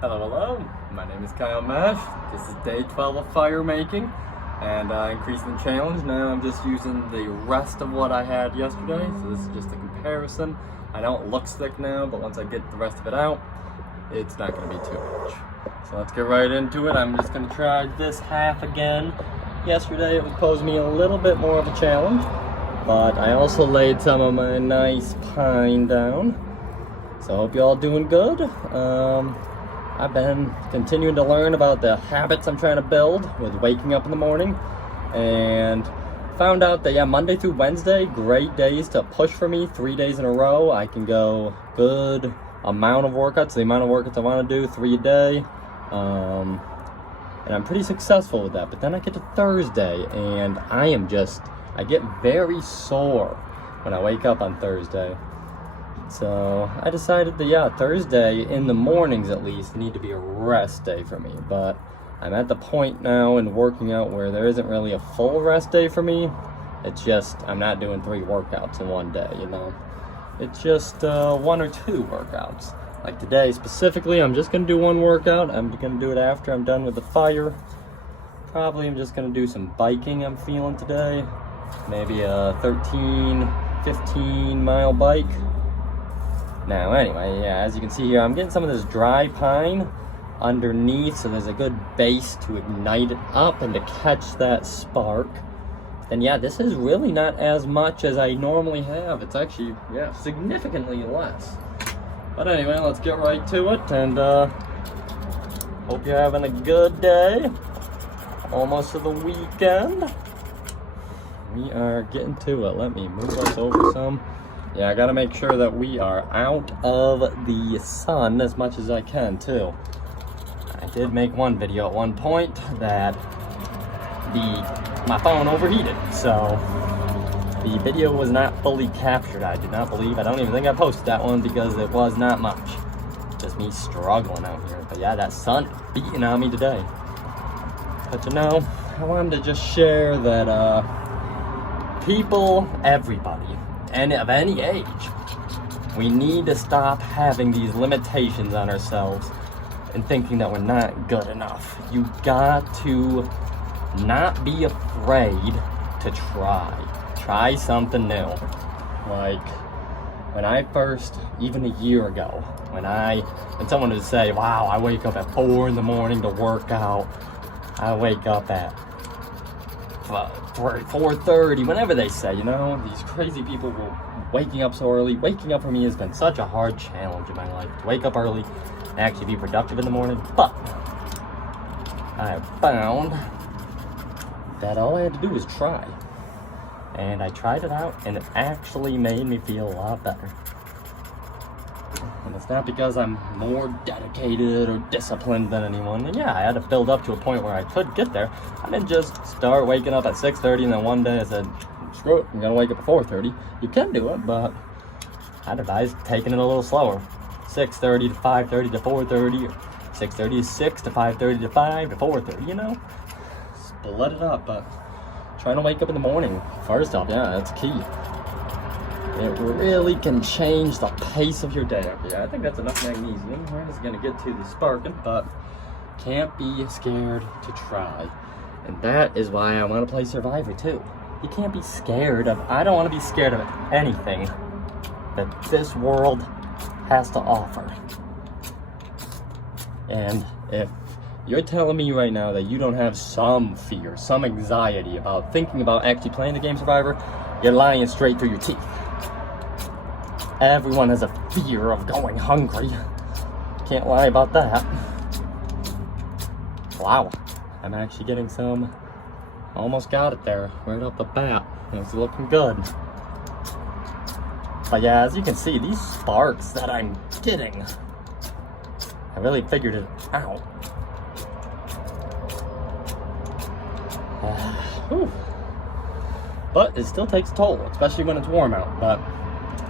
Hello, my name is Kyle Mesh. This is day 12 of fire making, and increasing the challenge. Now I'm just using the rest of what I had yesterday, so this is just a comparison. I know it looks thick now, but once I get the rest of it out, it's not going to be too much. So let's get right into it. I'm just going to try this half again. Yesterday it was posing me a little bit more of a challenge, but I also laid some of my nice pine down. So I hope you all doing good. I've been continuing to learn about the habits I'm trying to build with waking up in the morning, and found out that Monday through Wednesday, great days to push for me. 3 days in a row, I can go good amount of workouts, the amount of workouts I want to do, 3 a day, and I'm pretty successful with that. But then I get to Thursday, and I get very sore when I wake up on Thursday. So I decided that Thursday in the mornings at least need to be a rest day for me. But I'm at the point now in working out where there isn't really a full rest day for me. It's just I'm not doing 3 workouts in one day, It's just 1 or 2 workouts. Like today specifically, I'm just gonna do 1 workout. I'm gonna do it after I'm done with the fire. Probably I'm just gonna do some biking I'm feeling today. Maybe a 15 mile bike. Now anyway, as you can see here, I'm getting some of this dry pine underneath, so there's a good base to ignite it up and to catch that spark. And this is really not as much as I normally have. It's actually, significantly less. But anyway, let's get right to it, and hope you're having a good day. Almost to the weekend. We are getting to it. Let me move us over some. I gotta make sure that we are out of the sun as much as I can too. I did make one video at one point that my phone overheated, so the video was not fully captured. I don't even think I posted that one because it was not much. Just me struggling out here. But that sun is beating on me today. But I wanted to just share that people, everybody, and of any age, we need to stop having these limitations on ourselves and thinking that we're not good enough. You got to not be afraid to try something new. Like when I first, even a year ago, when someone would say, wow, I wake up at 4 in the morning to work out, I wake up at 4:30, whenever they say, these crazy people were waking up so early. Waking up for me has been such a hard challenge in my life, to wake up early and actually be productive in the morning. But I found that all I had to do was try, and I tried it out, and it actually made me feel a lot better. And it's not because I'm more dedicated or disciplined than anyone. And I had to build up to a point where I could get there. I didn't just start waking up at 6:30 and then one day I said, screw it, I'm gonna wake up at 4:30. You can do it, but I'd advise taking it a little slower. 6:30 to 5:30 to 4:30, or 6:30 to 6 to 5:30 to 5 to 4:30, Split it up, but trying to wake up in the morning, first off, that's key. It really can change the pace of your day. I think that's enough magnesium. We're just gonna get to the sparking, but can't be scared to try. And that is why I want to play Survivor too. You can't be scared of, I don't want to be scared of anything that this world has to offer. And if you're telling me right now that you don't have some fear, some anxiety about thinking about actually playing the game Survivor, you're lying straight through your teeth. Everyone has a fear of going hungry. Can't lie about that. Wow, I'm actually getting some. Almost got it there, right off the bat. It's looking good. But as you can see, these sparks that I'm getting, I really figured it out. But it still takes a toll, especially when it's warm out. But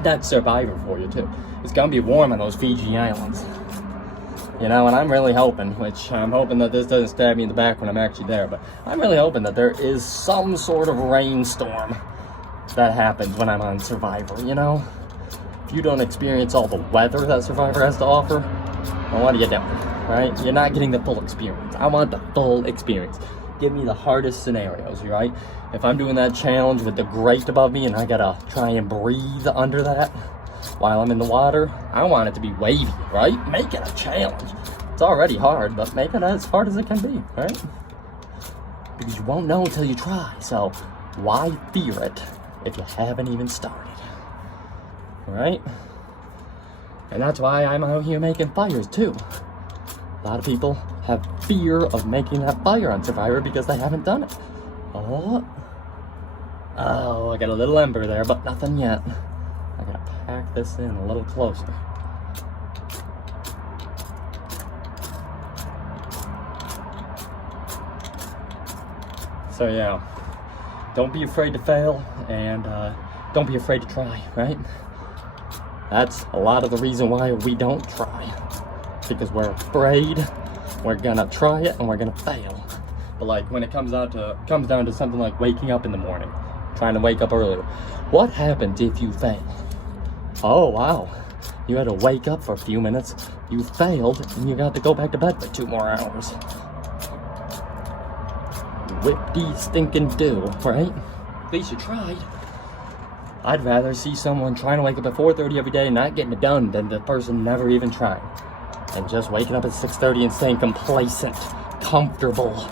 that's Survivor for you too. It's gonna be warm on those Fiji Islands. And I'm really hoping, I'm hoping that this doesn't stab me in the back when I'm actually there, but I'm really hoping that there is some sort of rainstorm that happens when I'm on Survivor, If you don't experience all the weather that Survivor has to offer, I want to get down, right? You're not getting the full experience. I want the full experience. Give me the hardest scenarios, right? If I'm doing that challenge with the grate above me and I gotta try and breathe under that while I'm in the water, I want it to be wavy, right? Make it a challenge. It's already hard, but make it as hard as it can be, right? Because you won't know until you try, so why fear it if you haven't even started, right? And that's why I'm out here making fires too. A lot of people have fear of making that fire on Survivor because they haven't done it. Oh, I got a little ember there, but nothing yet. I gotta pack this in a little closer. So yeah, don't be afraid to fail, and don't be afraid to try, right? That's a lot of the reason why we don't try. Because we're afraid we're gonna try it and we're gonna fail. But like when it comes down to something like waking up in the morning, trying to wake up earlier, what happens if you fail? Oh wow, you had to wake up for a few minutes, you failed, and you got to go back to bed for 2 more hours. Whip-dee-stinking-do, right? At least you tried. I'd rather see someone trying to wake up at 4:30 every day and not getting it done than the person never even trying. And just waking up at 6:30 and staying complacent, comfortable.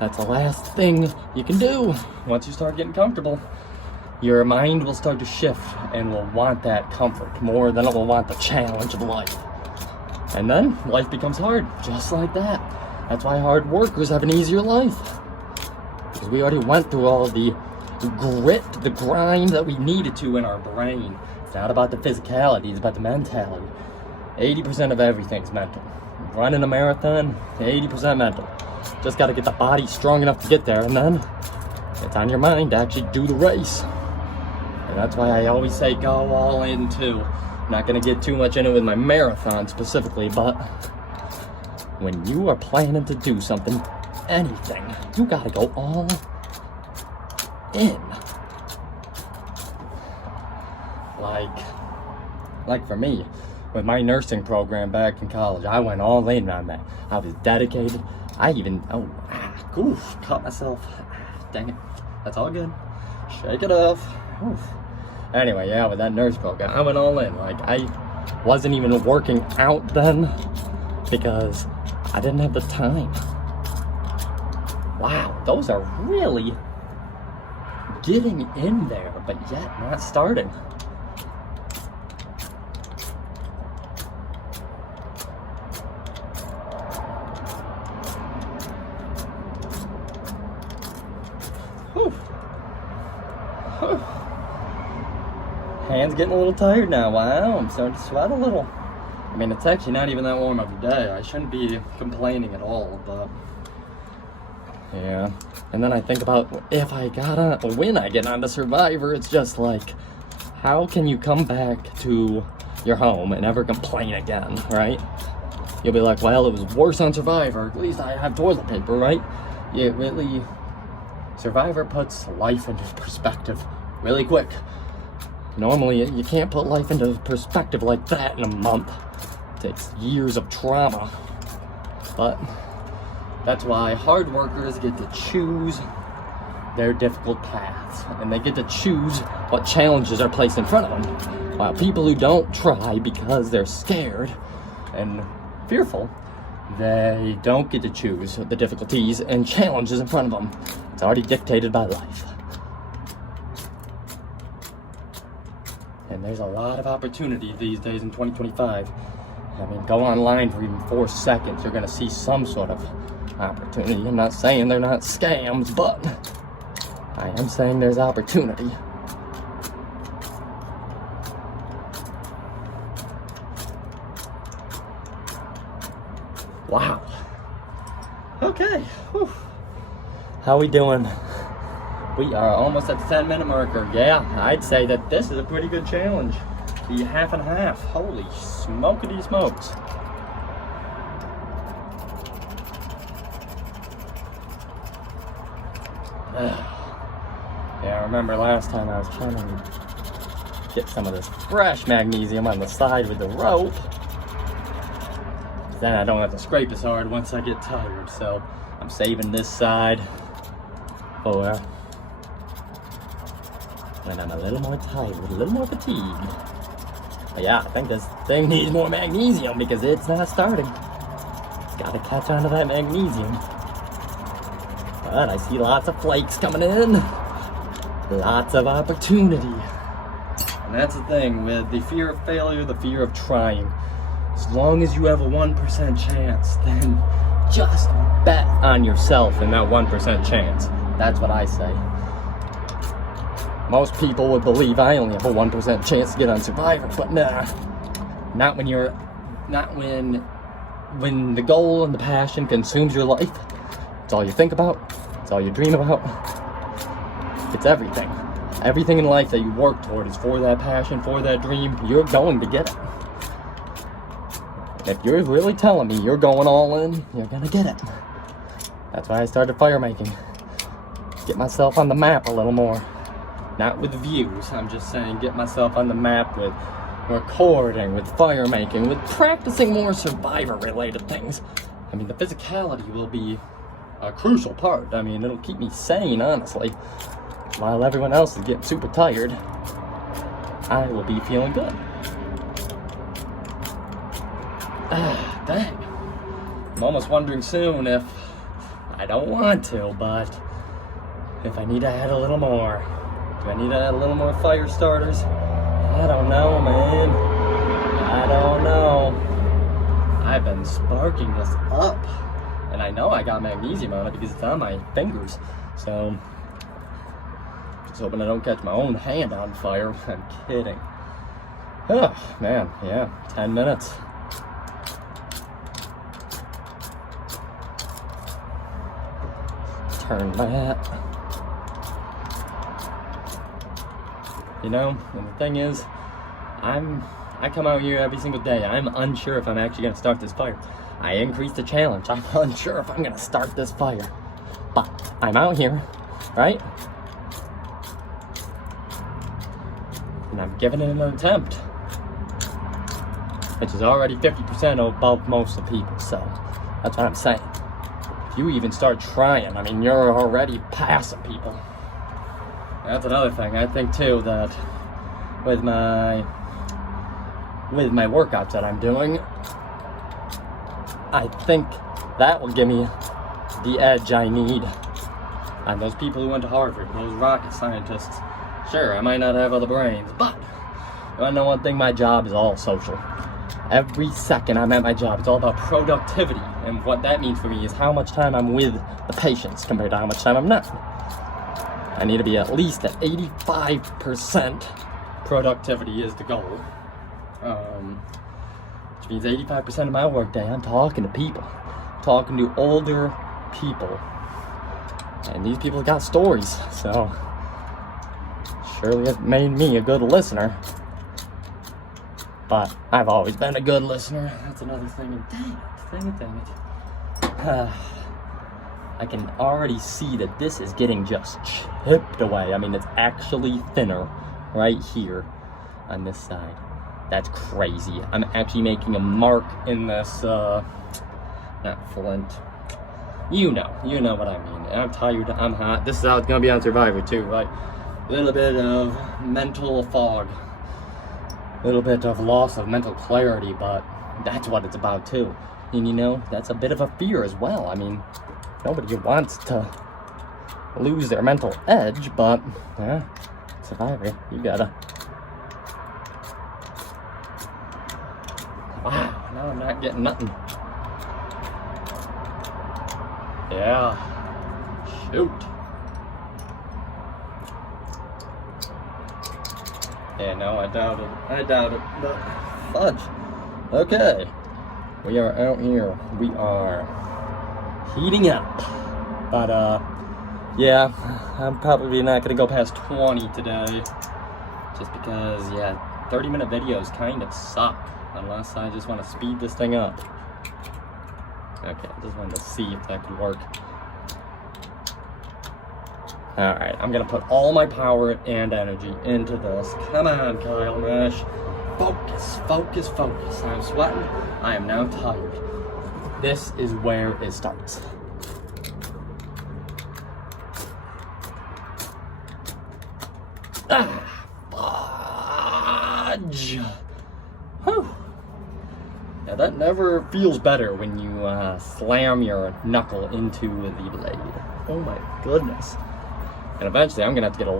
That's the last thing you can do. Once you start getting comfortable, your mind will start to shift and will want that comfort more than it will want the challenge of life. And then life becomes hard, just like that. That's why hard workers have an easier life. Because we already went through all the grit, the grind that we needed to in our brain. It's not about the physicality, it's about the mentality. 80% of everything's mental. Running a marathon, 80% mental. Just got to get the body strong enough to get there, and then it's on your mind to actually do the race. And that's why I always say go all in too. I'm not going to get too much into it with my marathon specifically, but when you are planning to do something, anything, you got to go all in. Like for me, with my nursing program back in college, I went all in on that. I was dedicated. I even, caught myself. Dang it. That's all good. Shake it off. Oof. Anyway, yeah, with that nurse program, I went all in. Like, I wasn't even working out then because I didn't have the time. Wow, those are really getting in there, but yet not starting. Hands getting a little tired now. Wow, I'm starting to sweat a little. I mean, it's actually not even that warm of a day. I shouldn't be complaining at all, but yeah. And then I think about if I got a win, I get onto Survivor. It's just like, how can you come back to your home and never complain again, right? You'll be like, well, it was worse on Survivor. At least I have toilet paper, right? Yeah, really. Survivor puts life into perspective really quick. Normally, you can't put life into perspective like that in a month. It takes years of trauma. But that's why hard workers get to choose their difficult paths. And they get to choose what challenges are placed in front of them. While people who don't try because they're scared and fearful, they don't get to choose the difficulties and challenges in front of them. It's already dictated by life. And there's a lot of opportunity these days in 2025. I mean, go online for even 4 seconds, you're gonna see some sort of opportunity. I'm not saying they're not scams, but I am saying there's opportunity. Wow. Okay. Whew. How we doing? We are almost at the 10-minute marker. Yeah, I'd say that this is a pretty good challenge. The half and half. Holy smokity smokes. Yeah, I remember last time I was trying to get some of this fresh magnesium on the side with the rope. Then I don't have to scrape as hard once I get tired. So I'm saving this side for when I'm a little more tired, a little more fatigued. But yeah, I think this thing needs more magnesium because it's not starting. It's got to catch on to that magnesium. But I see lots of flakes coming in. Lots of opportunity. And that's the thing with the fear of failure, the fear of trying. As long as you have a 1% chance, then just bet on yourself in that 1% chance. That's what I say. Most people would believe I only have a 1% chance to get on Survivor, but nah. Not when the goal and the passion consumes your life. It's all you think about. It's all you dream about. It's everything. Everything in life that you work toward is for that passion, for that dream. You're going to get it. If you're really telling me you're going all in, you're gonna get it. That's why I started fire making. Get myself on the map a little more. Not with views, I'm just saying get myself on the map with recording, with fire making, with practicing more Survivor related things. I mean, the physicality will be a crucial part. I mean, it'll keep me sane, honestly. While everyone else is getting super tired, I will be feeling good. Dang. I'm almost wondering soon if I don't want to, but if I need to add a little more. Do I need to add a little more fire starters? I don't know, man. I don't know. I've been sparking this up, and I know I got magnesium on it because it's on my fingers. So, just hoping I don't catch my own hand on fire. I'm kidding. Oh, man, yeah, 10 minutes. Turn that. You know, and the thing is, I come out here every single day. I'm unsure if I'm actually gonna start this fire. I increased the challenge. I'm unsure if I'm gonna start this fire. But I'm out here, right? And I'm giving it an attempt. Which is already 50% above most of the people, so that's what I'm saying. You even start trying, I mean, you're already passing people. That's another thing. I think too that with my workouts that I'm doing, I think that will give me the edge I need. And those people who went to Harvard, those rocket scientists, sure, I might not have all the brains, but I know one thing, my job is all social. Every second I'm at my job, it's all about productivity. And what that means for me is how much time I'm with the patients compared to how much time I'm not. I need to be at least at 85% productivity is the goal. Which means 85% of my workday I'm talking to people. Talking to older people. And these people got stories, so surely it made me a good listener. But I've always been a good listener. That's another thing. And dang it. I can already see that this is getting just chipped away. I mean, it's actually thinner right here on this side. That's crazy. I'm actually making a mark in this, not flint. You know what I mean. I'm tired, I'm hot. This is how it's gonna be on Survivor too, right? A little bit of mental fog. A little bit of loss of mental clarity, but that's what it's about too. And you know, that's a bit of a fear as well. I mean, nobody wants to lose their mental edge, but Survivor, you gotta. Wow, now I'm not getting nothing. Yeah. Shoot. Yeah, no, I doubt it, but fudge. Okay, we are out here, we are heating up, but yeah, I'm probably not gonna go past 20 today, just because, 30-minute videos kind of suck, unless I just want to speed this thing up. Okay, I just wanted to see if that could work. Alright, I'm gonna put all my power and energy into this. Come on, Kyle Mash. Focus, focus, focus. I'm sweating. I am now tired. This is where it starts. Fudge. Whew. Now that never feels better when you slam your knuckle into the blade. Oh my goodness. And eventually I'm gonna have to get a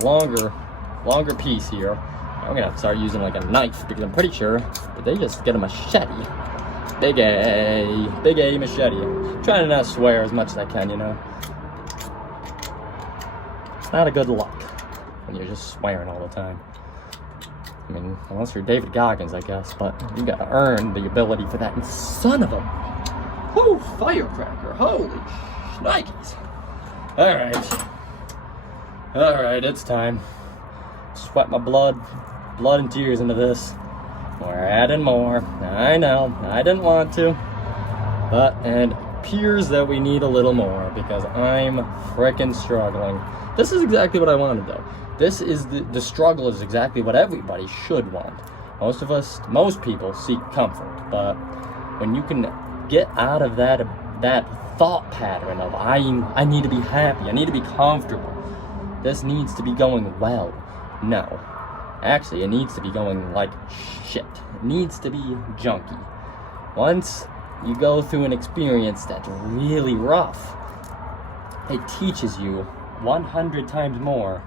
longer piece here. I'm gonna have to start using like a knife because I'm pretty sure that they just get a machete. Big A machete. I'm trying to not swear as much as I can, you know. It's not a good look when you're just swearing all the time. I mean, unless you're David Goggins, I guess, but you gotta earn the ability for that. And son of a... Whoo, firecracker. Holy shnikes. Alright, it's time. Sweat my blood and tears into this. We're adding more. I know, I didn't want to. But it appears that we need a little more because I'm frickin' struggling. This is exactly what I wanted though. This is the struggle is exactly what everybody should want. Most people seek comfort, but when you can get out of that thought pattern of I need to be happy, I need to be comfortable, this needs to be going well. No. Actually, it needs to be going like shit. It needs to be junky. Once you go through an experience that's really rough, it teaches you 100 times more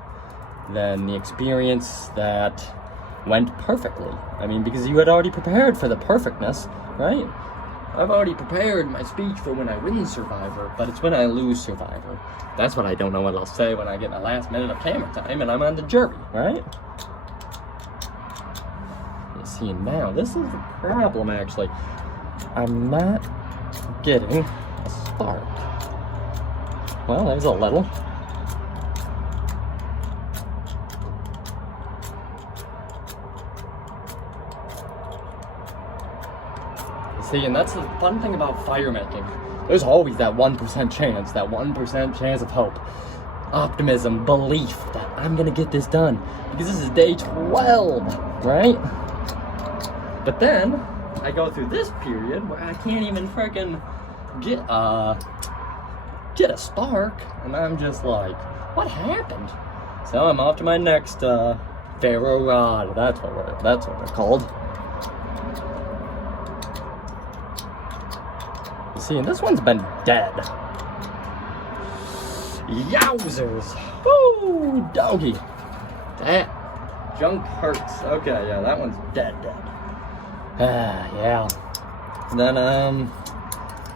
than the experience that went perfectly. I mean, because you had already prepared for the perfectness, right? I've already prepared my speech for when I win Survivor, but it's when I lose Survivor. That's what I don't know what I'll say when I get my last minute of camera time and I'm on the jury, right? You see, now, this is the problem, actually. I'm not getting a spark. Well, there's a little. See, and that's the fun thing about fire making. There's always that 1% chance, that 1% chance of hope, optimism, belief that I'm gonna get this done. Because this is day 12, right? But then, I go through this period where I can't even freaking get a spark, and I'm just like, what happened? So I'm off to my next ferro rod. That's what they're called. See, and this one's been dead. Yowzers! Woo, doggy. That junk hurts. Okay, yeah, that one's dead. Yeah. And then,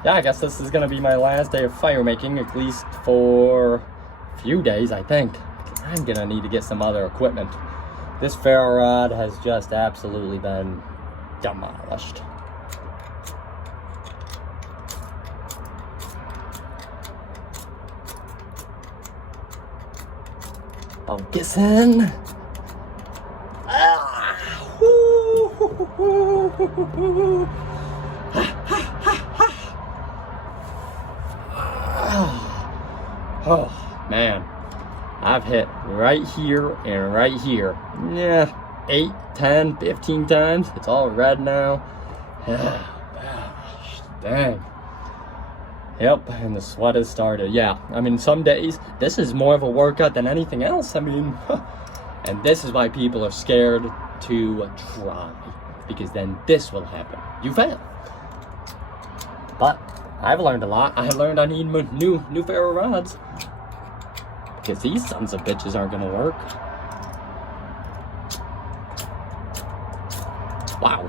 yeah, I guess this is gonna be my last day of fire making, at least for a few days, I think. I'm gonna need to get some other equipment. This ferro rod has just absolutely been demolished. Focusing. Oh man, I've hit right here and right here. Yeah, 8, 10, 15 times. It's all red now. Dang. Yep, and the sweat has started. Yeah, I mean, some days, this is more of a workout than anything else. I mean, and this is why people are scared to try. Because then this will happen. You fail. But I've learned a lot. I learned I need new ferro rods. Because these sons of bitches aren't going to work. Wow.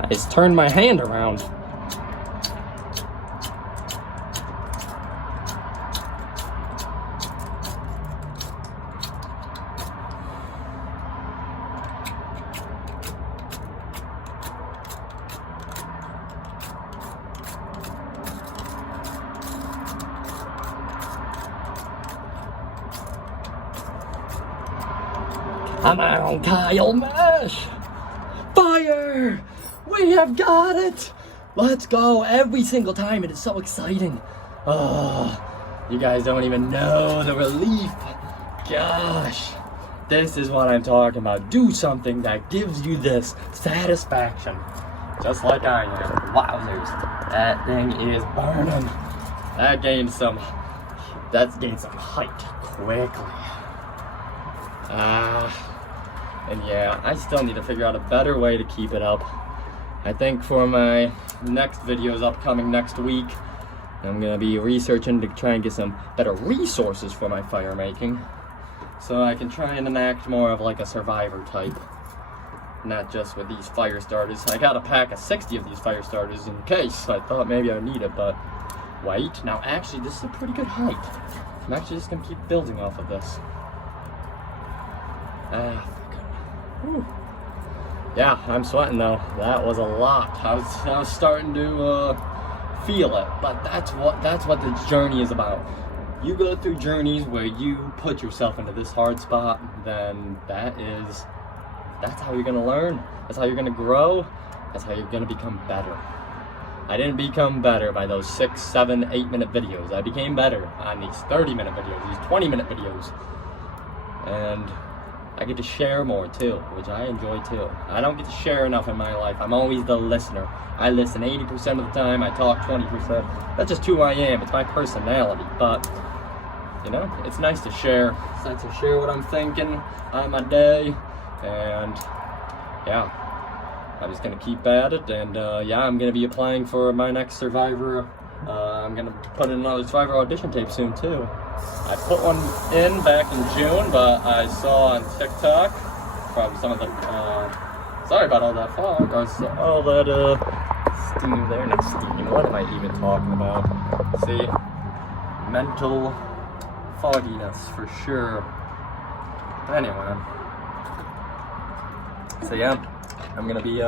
I just turned my hand around. Come on, Kyle Mash! Fire! We have got it! Let's go every single time. It is so exciting. Oh, you guys don't even know the relief. Gosh, this is what I'm talking about. Do something that gives you this satisfaction. just like I am. Wowzers, that thing is burning. That gained some height quickly. And yeah, I still need to figure out a better way to keep it up. I think for my next videos upcoming next week, I'm gonna be researching to try and get some better resources for my fire making, so I can try and enact more of like a survivor type, not just with these fire starters. I got a pack of 60 of these fire starters in case I thought maybe I would need it, but wait, now actually this is a pretty good height. I'm actually just gonna keep building off of this. Whew. Yeah, I'm sweating though. That was a lot. I was starting to feel it, but that's what the journey is about. You go through journeys where you put yourself into this hard spot, then that's how you're gonna learn. That's how you're gonna grow. That's how you're gonna become better. I didn't become better by those 6, 7, 8-minute videos. I became better on these 30-minute videos, these 20-minute videos. And I get to share more too, which I enjoy too. I don't get to share enough in my life. I'm always the listener. I listen 80% of the time, I talk 20%. That's just who I am, it's my personality. But, you know, it's nice to share. It's nice to share what I'm thinking on my day. And, yeah, I'm just gonna keep at it. And, yeah, I'm gonna be applying for my next Survivor. I'm gonna put in another Survivor audition tape soon too. I put one in back in June, but I saw on TikTok from some of the, sorry about all that fog, or all that, steam there, not steam, what am I even talking about? See, mental fogginess for sure. Anyway, so yeah, I'm gonna be,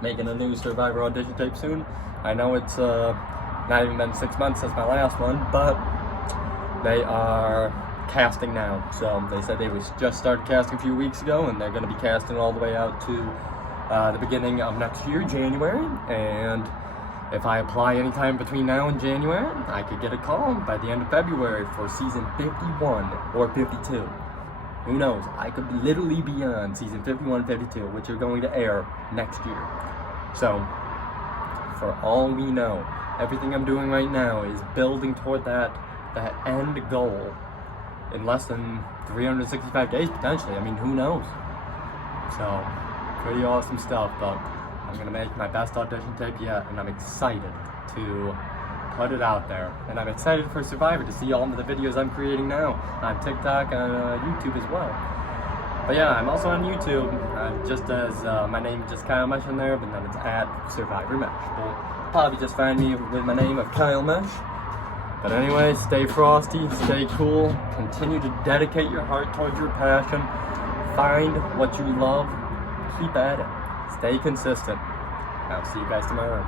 making a new Survivor audition tape soon. I know it's, not even been 6 months since my last one, but they are casting now. So they said they just started casting a few weeks ago, and they're going to be casting all the way out to the beginning of next year, January. And if I apply anytime between now and January, I could get a call by the end of February for season 51 or 52. Who knows? I could literally be on season 51, 52, which are going to air next year. So, for all we know, everything I'm doing right now is building toward that end goal in less than 365 days potentially. I mean, who knows? So, pretty awesome stuff, but I'm gonna make my best audition tape yet, and I'm excited to put it out there. And I'm excited for Survivor to see all of the videos I'm creating now on TikTok and YouTube as well. But yeah, I'm also on YouTube, just as my name just Kyle Mesh in there, but then it's at Survivor Mesh. You'll probably just find me with my name of Kyle Mesh. But anyway, stay frosty, stay cool, continue to dedicate your heart towards your passion, find what you love, keep at it, stay consistent. I'll see you guys tomorrow.